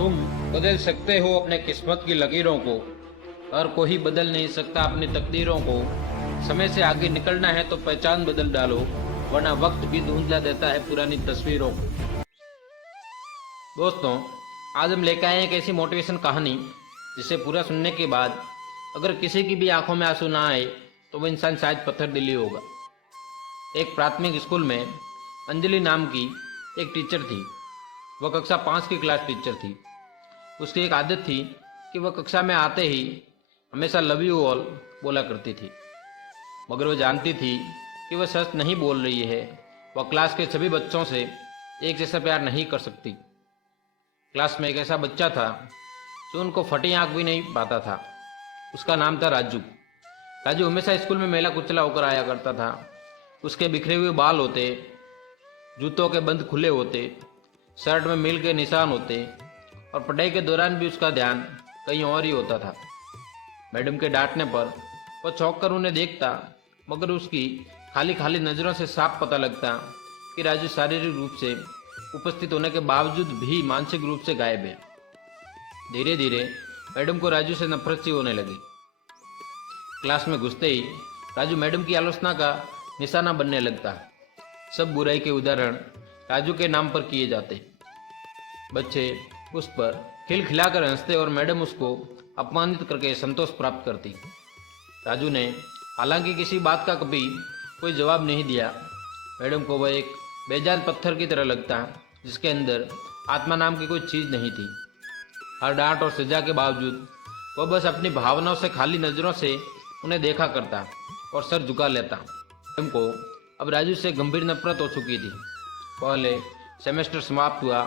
तुम बदल सकते हो अपने किस्मत की लकीरों को, हर कोई बदल नहीं सकता अपनी तकदीरों को। समय से आगे निकलना है तो पहचान बदल डालो, वरना वक्त भी धुंधला देता है पुरानी तस्वीरों को। दोस्तों, आज हम लेकर आए एक ऐसी मोटिवेशन कहानी जिसे पूरा सुनने के बाद अगर किसी की भी आंखों में आंसू ना आए तो वो इंसान शायद पत्थर दिली होगा। एक प्राथमिक स्कूल में अंजलि नाम की एक टीचर थी। वह कक्षा 5 की क्लास टीचर थी। उसकी एक आदत थी कि वह कक्षा में आते ही हमेशा लव यू ऑल बोला करती थी, मगर वह जानती थी कि वह सच नहीं बोल रही है। वह क्लास के सभी बच्चों से एक जैसा प्यार नहीं कर सकती। क्लास में एक ऐसा बच्चा था जो उनको फटी आंख भी नहीं पाता था। उसका नाम था राजू। राजू हमेशा स्कूल में मेला कुचला होकर आया करता था। उसके बिखरे हुए बाल होते, जूतों के बंद खुले होते, शर्ट में मील के निशान होते और पढ़ाई के दौरान भी उसका ध्यान कहीं और ही होता था। मैडम के डांटने पर वह चौंक कर उन्हें देखता, मगर उसकी खाली खाली नज़रों से साफ पता लगता कि राजू शारीरिक रूप से उपस्थित होने के बावजूद भी मानसिक रूप से गायब है। धीरे धीरे मैडम को राजू से नफरत सी होने लगी। क्लास में घुसते ही राजू मैडम की आलोचना का निशाना बनने लगता। सब बुराई के उदाहरण राजू के नाम पर किए जाते। बच्चे उस पर खिलखिलाकर हंसते और मैडम उसको अपमानित करके संतोष प्राप्त करती। राजू ने हालांकि किसी बात का कभी कोई जवाब नहीं दिया। मैडम को वह एक बेजान पत्थर की तरह लगता जिसके अंदर आत्मा नाम की कोई चीज़ नहीं थी। हर डांट और सजा के बावजूद वह बस अपनी भावनाओं से खाली नज़रों से उन्हें देखा करता और सर झुका लेता। मैडम को अब राजू से गंभीर नफरत हो चुकी थी। पहले सेमेस्टर समाप्त हुआ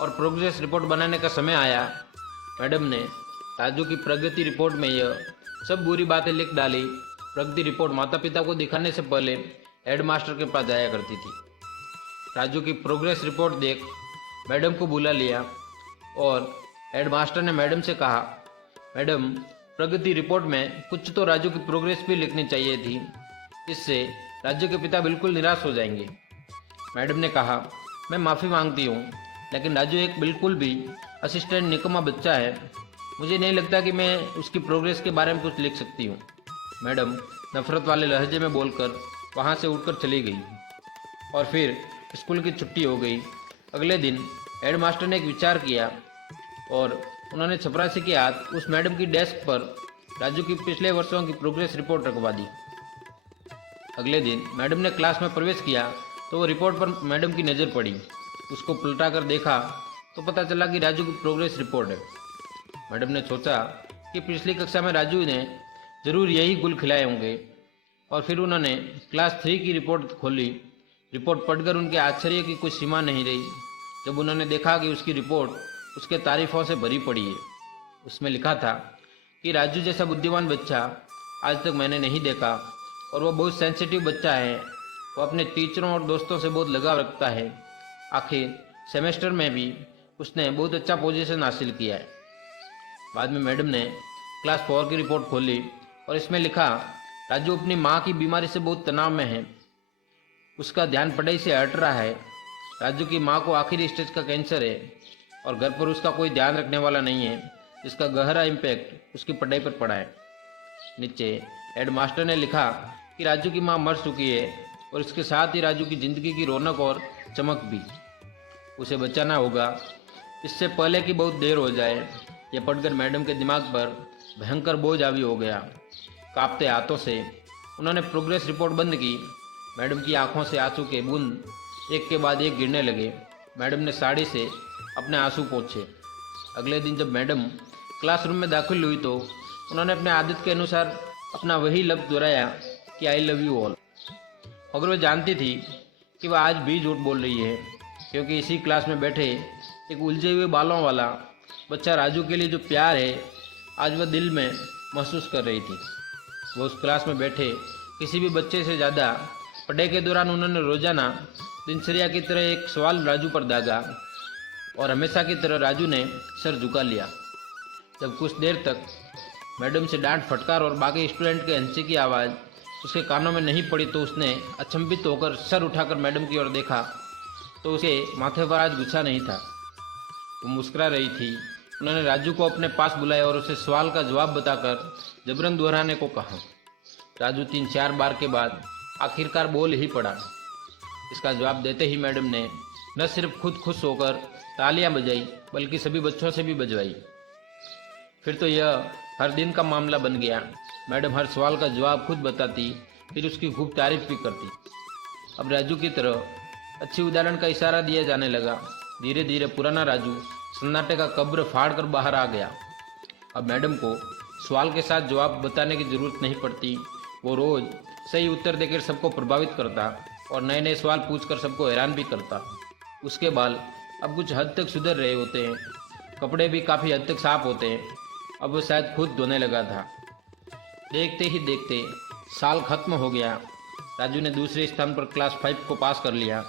और प्रोग्रेस रिपोर्ट बनाने का समय आया। मैडम ने राजू की प्रगति रिपोर्ट में यह सब बुरी बातें लिख डाली। प्रगति रिपोर्ट माता पिता को दिखाने से पहले हेडमास्टर के पास जाया करती थी। राजू की प्रोग्रेस रिपोर्ट देख मैडम को बुला लिया और हेडमास्टर ने मैडम से कहा, मैडम, प्रगति रिपोर्ट में कुछ तो राजू की प्रोग्रेस भी लिखनी चाहिए थी, इससे राजू के पिता बिल्कुल निराश हो जाएंगे। मैडम ने कहा, मैं माफ़ी मांगती हूँ, लेकिन राजू एक बिल्कुल भी असिस्टेंट निकम्मा बच्चा है। मुझे नहीं लगता कि मैं उसकी प्रोग्रेस के बारे में कुछ लिख सकती हूँ। मैडम नफरत वाले लहजे में बोलकर वहाँ से उठकर चली गई और फिर स्कूल की छुट्टी हो गई। अगले दिन हेडमास्टर ने एक विचार किया और उन्होंने चपरासी के हाथ उस मैडम की डेस्क पर राजू की पिछले वर्षों की प्रोग्रेस रिपोर्ट रखवा दी। अगले दिन मैडम ने क्लास में प्रवेश किया तो वो रिपोर्ट पर मैडम की नज़र पड़ी। उसको पलटा कर देखा तो पता चला कि राजू की प्रोग्रेस रिपोर्ट है। मैडम ने सोचा कि पिछली कक्षा में राजू ने ज़रूर यही गुल खिलाए होंगे और फिर उन्होंने क्लास 3 की रिपोर्ट खोली। रिपोर्ट पढ़कर उनके आश्चर्य की कोई सीमा नहीं रही जब उन्होंने देखा कि उसकी रिपोर्ट उसके तारीफों से भरी पड़ी है। उसमें लिखा था कि राजू जैसा बुद्धिमान बच्चा आज तक मैंने नहीं देखा और वो बहुत सेंसिटिव बच्चा है। वो अपने टीचरों और दोस्तों से बहुत लगाव रखता है। आखिर सेमेस्टर में भी उसने बहुत अच्छा पोजीशन हासिल किया है। बाद में मैडम ने क्लास 4 की रिपोर्ट खोली और इसमें लिखा, राजू अपनी माँ की बीमारी से बहुत तनाव में है। उसका ध्यान पढ़ाई से हट रहा है। राजू की माँ को आखिरी स्टेज का कैंसर है और घर पर उसका कोई ध्यान रखने वाला नहीं है, जिसका गहरा इम्पैक्ट उसकी पढ़ाई पर पड़ा है। नीचे हेडमास्टर ने लिखा कि राजू की माँ मर चुकी है और इसके साथ ही राजू की ज़िंदगी की रौनक और चमक भी। उसे बचाना होगा इससे पहले कि बहुत देर हो जाए। यह पढ़कर मैडम के दिमाग पर भयंकर बोझ हावी हो गया। कांपते हाथों से उन्होंने प्रोग्रेस रिपोर्ट बंद की। मैडम की आंखों से आंसू के बूंद एक के बाद एक गिरने लगे। मैडम ने साड़ी से अपने आंसू पोंछे। अगले दिन जब मैडम क्लासरूम में दाखिल हुई तो उन्होंने अपने आदत के अनुसार अपना वही लफ्ज़ दोहराया कि आई लव यू ऑल। मगर वह जानती थी कि वह आज भी झूठ बोल रही है, क्योंकि इसी क्लास में बैठे एक उलझे हुए बालों वाला बच्चा राजू के लिए जो प्यार है आज वह दिल में महसूस कर रही थी। वो उस क्लास में बैठे किसी भी बच्चे से ज़्यादा पढ़ाई के दौरान उन्होंने रोज़ाना दिनचर्या की तरह एक सवाल राजू पर दागा और हमेशा की तरह राजू ने सर झुका लिया। जब कुछ देर तक मैडम से डांट, फटकार और बाकी स्टूडेंट के हंसी की आवाज़ उसके कानों में नहीं पड़ी तो उसने अचंभित होकर सर उठाकर मैडम की ओर देखा तो उसके माथे पर आज गुस्सा नहीं था। वो मुस्कुरा रही थी। उन्होंने राजू को अपने पास बुलाया और उसे सवाल का जवाब बताकर जबरन दोहराने को कहा। राजू 3-4 बार के बाद आखिरकार बोल ही पड़ा। इसका जवाब देते ही मैडम ने न सिर्फ खुद खुश होकर तालियां बजाई बल्कि सभी बच्चों से भी बजवाई। फिर तो यह हर दिन का मामला बन गया। मैडम हर सवाल का जवाब खुद बताती, फिर उसकी खूब तारीफ भी करती। अब राजू की तरह अच्छी उदाहरण का इशारा दिया जाने लगा। धीरे धीरे पुराना राजू सन्नाटे का कब्र फाड़ कर बाहर आ गया। अब मैडम को सवाल के साथ जवाब बताने की जरूरत नहीं पड़ती। वो रोज सही उत्तर देकर सबको प्रभावित करता और नए नए सवाल पूछकर सबको हैरान भी करता। उसके बाल अब कुछ हद तक सुधर रहे होते हैं, कपड़े भी काफ़ी हद तक साफ होते हैं। अब वो शायद खुद धोने लगा था। देखते ही देखते साल खत्म हो गया। राजू ने दूसरे स्थान पर क्लास 5 को पास कर लिया।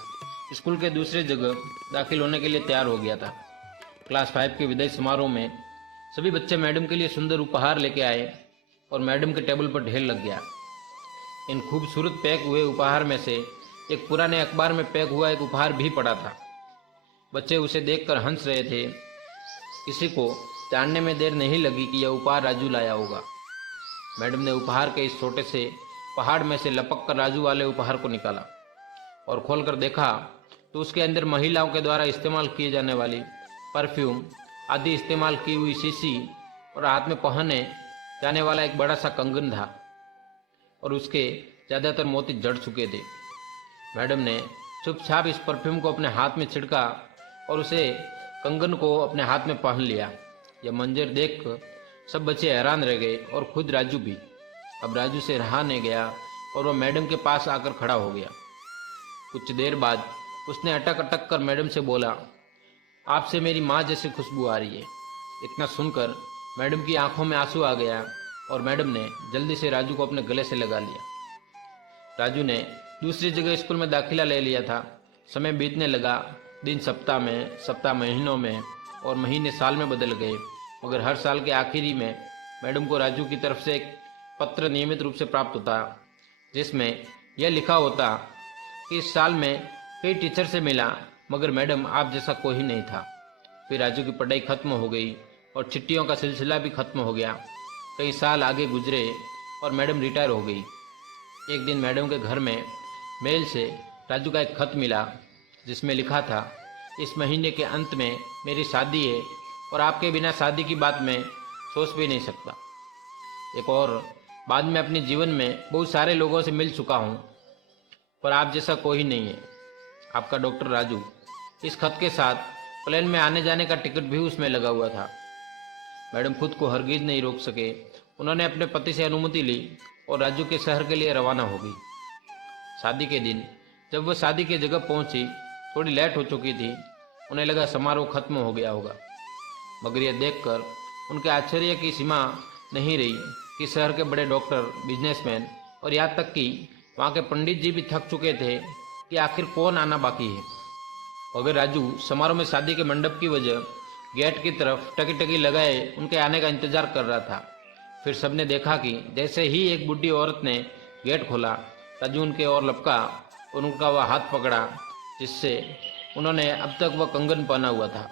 स्कूल के दूसरे जगह दाखिल होने के लिए तैयार हो गया था। क्लास 5 के विदाई समारोह में सभी बच्चे मैडम के लिए सुंदर उपहार लेके आए और मैडम के टेबल पर ढेर लग गया। इन खूबसूरत पैक हुए उपहार में से एक पुराने अखबार में पैक हुआ एक उपहार भी पड़ा था। बच्चे उसे देखकर हंस रहे थे। किसी को जानने में देर नहीं लगी कि यह उपहार राजू लाया होगा। मैडम ने उपहार के इस छोटे से पहाड़ में से लपक कर राजू वाले उपहार को निकाला और खोलकर देखा तो उसके अंदर महिलाओं के द्वारा इस्तेमाल किए जाने वाली परफ्यूम आदि इस्तेमाल की हुई शीशी और हाथ में पहने जाने वाला एक बड़ा सा कंगन था और उसके ज़्यादातर मोती जड़ चुके थे। मैडम ने चुपचाप इस परफ्यूम को अपने हाथ में छिड़का और उसे कंगन को अपने हाथ में पहन लिया। यह मंजर देखकर सब बच्चे हैरान रह गए और खुद राजू भी। अब राजू से रहा नहीं गया और वह मैडम के पास आकर खड़ा हो गया। कुछ देर बाद उसने अटक अटक कर मैडम से बोला, आपसे मेरी माँ जैसी खुशबू आ रही है। इतना सुनकर मैडम की आंखों में आंसू आ गया और मैडम ने जल्दी से राजू को अपने गले से लगा लिया। राजू ने दूसरी जगह स्कूल में दाखिला ले लिया था। समय बीतने लगा। दिन सप्ताह में, सप्ताह महीनों में और महीने साल में बदल गए। मगर हर साल के आखिरी में मैडम को राजू की तरफ से एक पत्र नियमित रूप से प्राप्त होता जिसमें यह लिखा होता कि इस साल में कई टीचर से मिला मगर मैडम आप जैसा कोई नहीं था। फिर राजू की पढ़ाई खत्म हो गई और छुट्टियों का सिलसिला भी खत्म हो गया। कई साल आगे गुजरे और मैडम रिटायर हो गई। एक दिन मैडम के घर में मेल से राजू का एक खत मिला जिसमें लिखा था, इस महीने के अंत में मेरी शादी है और आपके बिना शादी की बात मैं सोच भी नहीं सकता। एक और बाद में अपने जीवन में बहुत सारे लोगों से मिल चुका हूँ पर आप जैसा कोई नहीं है। आपका डॉक्टर राजू। इस खत के साथ प्लेन में आने जाने का टिकट भी उसमें लगा हुआ था। मैडम खुद को हरगिज नहीं रोक सके। उन्होंने अपने पति से अनुमति ली और राजू के शहर के लिए रवाना हो गई। शादी के दिन जब वह शादी की जगह पहुंची थोड़ी लेट हो चुकी थी। उन्हें लगा समारोह खत्म हो गया होगा मगर यह देखकर उनके आश्चर्य की सीमा नहीं रही कि शहर के बड़े डॉक्टर, बिजनेसमैन और यहाँ तक कि वहाँ के पंडित जी भी थक चुके थे कि आखिर कौन आना बाकी है। मगर राजू समारोह में शादी के मंडप की वजह गेट की तरफ टकी टकी लगाए उनके आने का इंतजार कर रहा था। फिर सबने देखा कि जैसे ही एक बुढ़ी औरत ने गेट खोला राजू उनके ओर लपका और उनका वह हाथ पकड़ा जिससे उन्होंने अब तक वह कंगन पहना हुआ था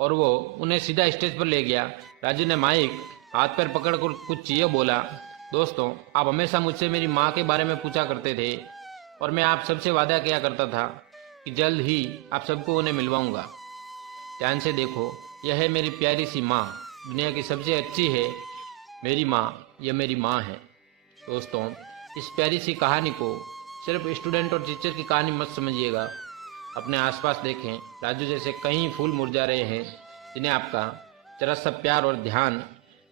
और वो उन्हें सीधा स्टेज पर ले गया। राजू ने माइक हाथ पैर पकड़कर कुछ ये बोला, दोस्तों आप हमेशा मुझसे मेरी माँ के बारे में पूछा करते थे और मैं आप सबसे वादा किया करता था कि जल्द ही आप सबको उन्हें मिलवाऊंगा। ध्यान से देखो, यह है मेरी प्यारी सी माँ, दुनिया की सबसे अच्छी है मेरी माँ, यह मेरी माँ है। दोस्तों इस प्यारी सी कहानी को सिर्फ स्टूडेंट और टीचर की कहानी मत समझिएगा। अपने आसपास देखें, राजू जैसे कई फूल मुरझा रहे हैं जिन्हें आपका जरा सा प्यार और ध्यान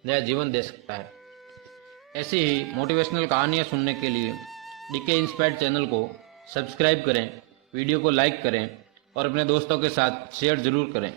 नया जीवन दे सकता है। ऐसी ही मोटिवेशनल कहानियाँ सुनने के लिए डीके इंस्पायर्ड चैनल को सब्सक्राइब करें, वीडियो को लाइक करें और अपने दोस्तों के साथ शेयर ज़रूर करें।